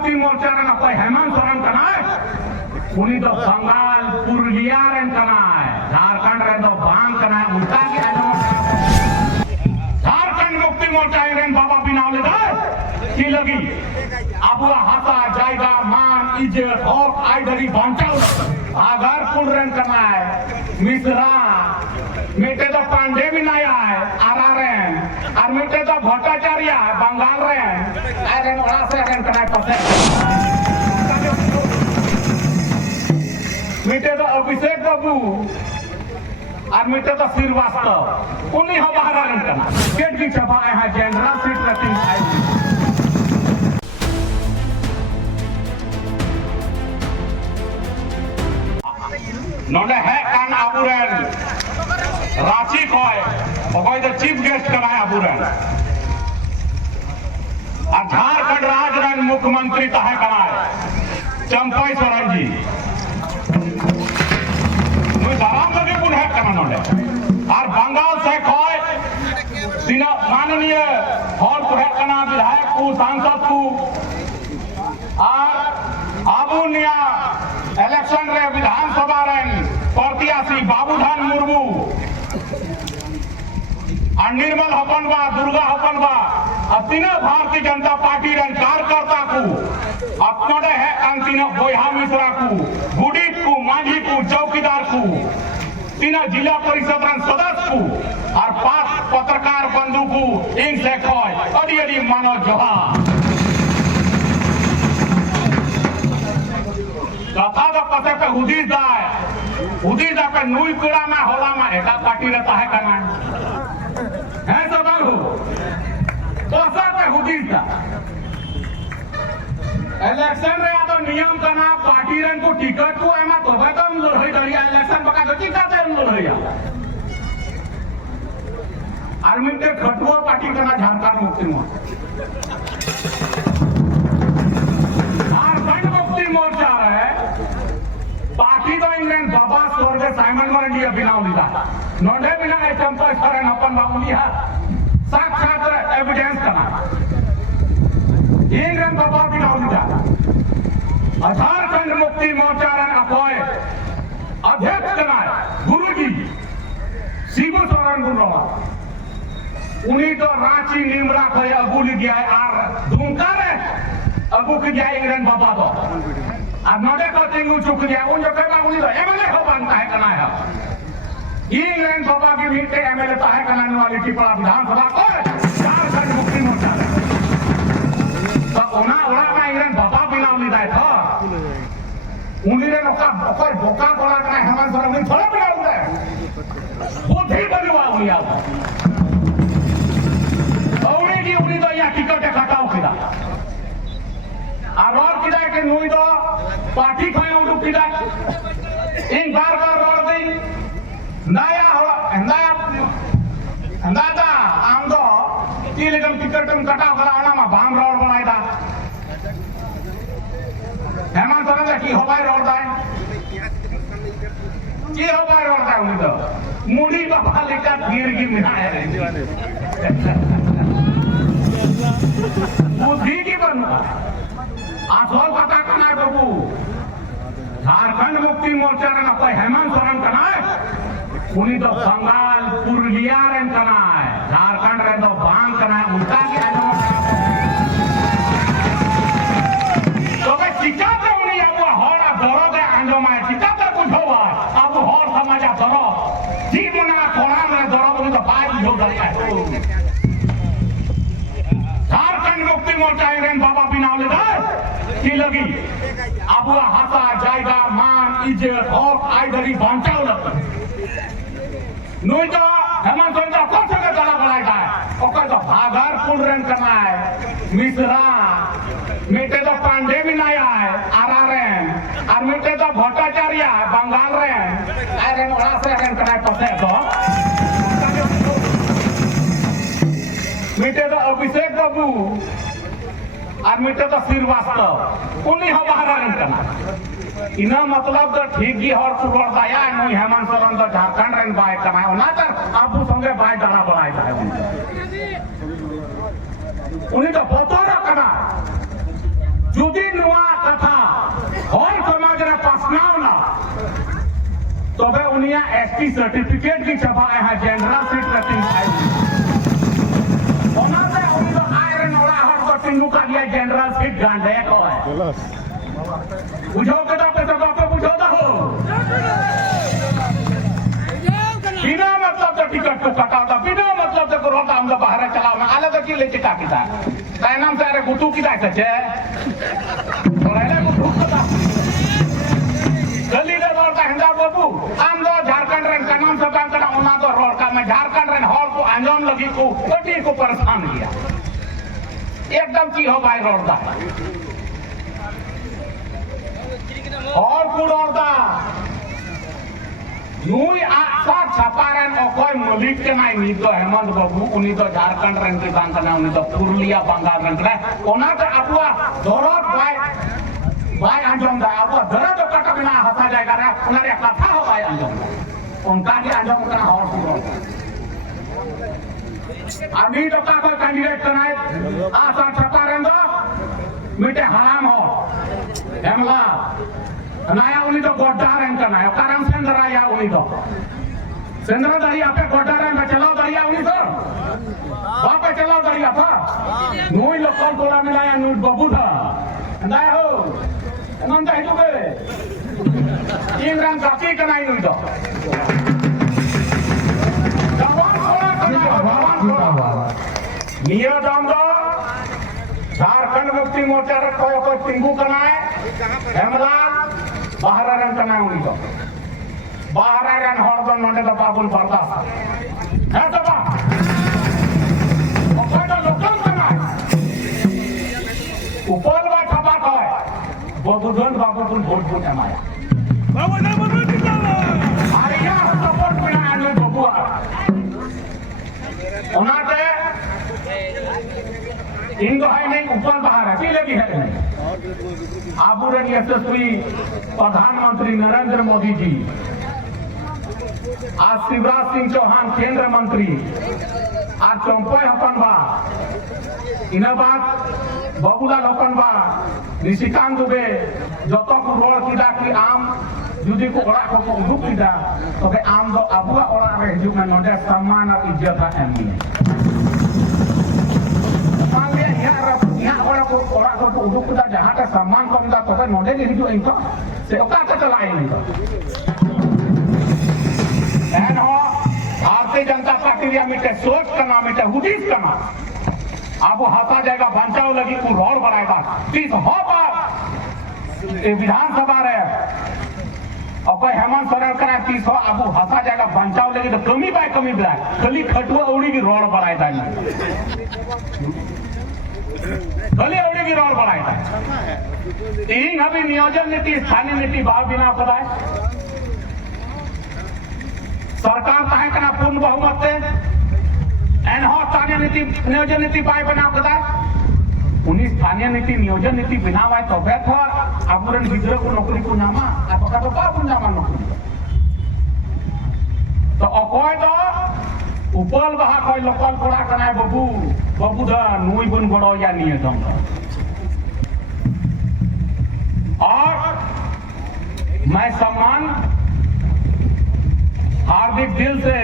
मुक्ति मोर्चा रे अकोय हेमंत सोरेन कनाय उनी तो बंगाल पुरुलिया रे कनाय झारखंड रे तो बांग कनाय उनका के झारखंड मुक्ति मोर्चा रे बाबा बिनाव ले की लगी आबुआ हाता जायगा मान इज्जत हक आइधरी बांचाव भागलपुर रे कनाय मिश्रा मेटे तो पांडे भी नहीं आए आरारेन और मेटे तो भट्टाचार्य बंगाल रे आरेन ओरा से आरेन कनाय पसे मेटे तो अभिषेक बाबू और मेटे तो श्रीवास्तव उन्हीं हम बाहर आरेन कना गेट की सभा है जनरल सीट रखी आई नोडे है कान आबुरेन रांची कोय द चीफ गेस्ट कराए आबुरेन और झारखंड राज्य रे मुख्यमंत्री तहे कराए चंपाई सोरेन जी मुई दाराम लगे पुन है कना नोडे और बंगाल से कोय सिना माननीय हॉल को है कना विधायक को सांसद को और आबुनिया इलेक्शन रे विधानसभा रे प्रत्याशी बाबूधान मुर्मू और निर्मल हपनबा दुर्गा हपनबा तीनों भारतीय जनता पार्टी रे कार्यकर्ता को अपनोडे है तीनों बोहा मिश्रा को गुडीप को माझी को चौकीदार को तीनों जिला परिषद रे सदस्य को और 5 पत्रकार बंधु को इनसे कोई अड़ी अड़ी मानो जोहार कथा तो कसे पे हुदीस दा पे नुई कुड़ा में होला में एका पार्टी रहता है कना है सब हो कसा पे हुदीस दा इलेक्शन रे तो नियम कना पार्टी रन को टिकट को एमा तो बदम लड़ई दरिया इलेक्शन बका तो टिकट दे लड़ईया आर्मी के खटुआ पार्टी कना झारखंड मुक्ति मोर्चा है पार्टी तो इंग्लैंड बाबा स्वर्ग साइमन मरंडी बिनाव लिदा नोडे बिना है चंपा सरन अपन बाबूली है साक्षात एविडेंस करना इंग्लैंड बाबा बिनाव लिदा झारखंड मुक्ति मोर्चा रे अकोय अध्यक्ष करना गुरुजी शिबू सोरेन गुरुवा उन्हीं तो रांची निमरा को अगुली गया और दुमका रे अबू के जाए इंग्लैंड बाबा तो अब नोडे को तिंगु चुक गया उन जो कहता उन्हीं तो एमएलए हो बनता है कना है इंग्लैंड बाबा की मीटे एमएलए तो है कना वाली टिपड़ा विधानसभा को झारखंड मुक्ति मोर्चा तो उना उड़ा में इंग्लैंड बाबा बिना उन्हीं दाए था उन्हीं रे नोका कोई बोका बोला कना हेमंत सोरेन थोड़ा बिना उड़े बुद्धि बनवा उन्हीं आ उन्हीं तो या टिकट कटाओ किदा और किदा के नुई दो पार्टी खाए उडू किदा इन बार रोड दे नया अंदाजा आम दो की लेकिन टिकट तुम कटाओ करा ओना मा बाम रोड बनाई दा हेमंत सोरेन की होबाई रोड दाए की होबाई रोड दाए उनी तो मुड़ी बाबा लेकर गिर मिलाए बुद्धि की बनवा आसोल कथा कना बाबू झारखंड मुक्ति मोर्चा रे अकोय हेमंत सोरेन कनाय उनी तो बंगाल पुरुलिया रे कनाय झारखंड रे तो बांग कनाय उनका के तो के चिका तो उनी अब होड़ा दरो दे आंजो में चिका तो बुझोवा अब होर समाजा दरो जी मना कोना में दरो उनी तो बाई बुझो दरका झारखंड मुक्ति मोर्चा रे बाबा बिनाव ले की लगी आबुआ हाता जायगा मान इज्जत हक आइधरी बांचाव नुई तो हेमंत सोरेन को संगे दला बनाई जाए ओकर तो भागलपुर रे कनाय मिश्रा मेटे तो पांडे भी नहीं आए आरारेन और मेटे तो भट्टाचार्य बंगाल रे आरेन ओरा से आरेन कनाय पसे तो मेटे तो अभिषेक बाबू और मेटे तो श्रीवास्तव उन्हीं हम बाहर आने करना इना मतलब तो ठीक ही और सुरोड़ दाया नहीं हेमंत सोरेन तो झारखंड रे बाय कमाए ना तो आबू संगे बाय दड़ा बनाई जाए उन्हीं तो बोतो ना करना जुदी नुआ कथा हर समाज रे पासनावना तबे उनिया एसटी सर्टिफिकेट की छपा है जनरल सीट रखी है ओनाते उनी तो आयरन ओला हर को टिंगू का दिया जनरल सीट गांडे को है बुझो के तो पैसा बापे बुझो तो हो बिना मतलब तो टिकट को कटाता बिना मतलब तो रोटा हम बाहर चलावना अलग की ले चिका किता काय नाम से अरे गुतू की दायते छे तोड़ाले गुतू कता गली रे रोड का हंदा बाबू आम दो झारखंड रन का नाम से बैंक का ओना तो रोड का में झारखंड रन हॉल को अंजाम लगी को कटी को परेशान किया एकदम की हो भाई रोड का और कुड़ोरदा नुई आसा छापारन ओकोय मलिक के नाई नी तो हेमंत बाबू उनी तो झारखंड रन के बैंक ना उनी तो पुरुलिया बंगाल रन के ओना तो आपवा दरद भाई अंजम दा आपवा दरद तो कट बिना हता जाएगा रे उना रे कथा हो भाई अंजम उनका के अंजम का और कुड़ोरदा अभी तो का कोई कैंडिडेट कनाय आसा छापारन दो मिटे हराम हो हेमला नया उनी तो गोड्डार हैं करना है कारण सेंद्रा या उनी तो सेंद्रा दरिया पे गोड्डार हैं चलाओ दरिया उनी तो बाप पे चलाओ दरिया था नोई लोकल कोला मिलाया नूट बबू था ना हो नंद है तो बे तीन रंग काफी कनाई नूई तो जवान कोला कनाई जवान कोला निया दाम दो झारखंड मुक्ति मोर्चा को टिंगू कनाए हेमलाल बाहर रन करना उनी तो बाहर रन हर दन नंदे तो बाबुल बरदा है तो बा ओपन तो लोकल करना ऊपर बा छपा है बबुधन बाबू कुल वोट वोट हमारा बाबू ना बाबू निकालो आरिया सपोर्ट में आने बबुआ ओनाते इंगो है नहीं ऊपर बाहर है पीले भी है नहीं आबूरन यशस्वी प्रधानमंत्री नरेंद्र मोदी जी आज शिवराज सिंह चौहान केंद्र मंत्री आज चौंपय अपन बा इना बात बबुलाल अपन बा निशिकांत दुबे जत को रोड किदा की आम जुदी को ओड़ा को उदुक किदा तबे आम दो आबुआ ओड़ा रे हिजु में नोडे सम्मान और इज्जत है एमनी orang ko uduk kita jahat ke saman ko minta to kan model hidup itu se oka ka चलाए नहीं तो एन हो भारतीय जनता पार्टी या मिटे सोच करना मिटे हुदीस करना अब हंसा जाएगा बंचाओ लगी को रोड बढ़ाएगा तीस हो बार विधानसभा रहे और कोई हेमंत सोरेन करा 30 हो अब हंसा जाएगा बंचाओ लगी तो कमी बाय कमी बिलाए खाली खटुआ उड़ी की रोड बढ़ाएगा भले उड़ी की रोड बढ़ाएगा तीन अभी नियोजन नीति स्थानीय नीति भाव बिना पता है सरकार कहे करना पूर्ण बहुमत से एनहो स्थानीय नीति नियोजन नीति पाए बना पता है उन्हीं स्थानीय नीति नियोजन नीति बिना हुआ तो बेहतर आबुरन गिद्र को नौकरी को नामा आपका तो का को नामा नौकरी तो अकोय दो उपल बहा कोई लोकल कोड़ा कनाय बबू बबू दा नुई बुन बड़ो या नहीं दम और मैं सम्मान हार्दिक दिल से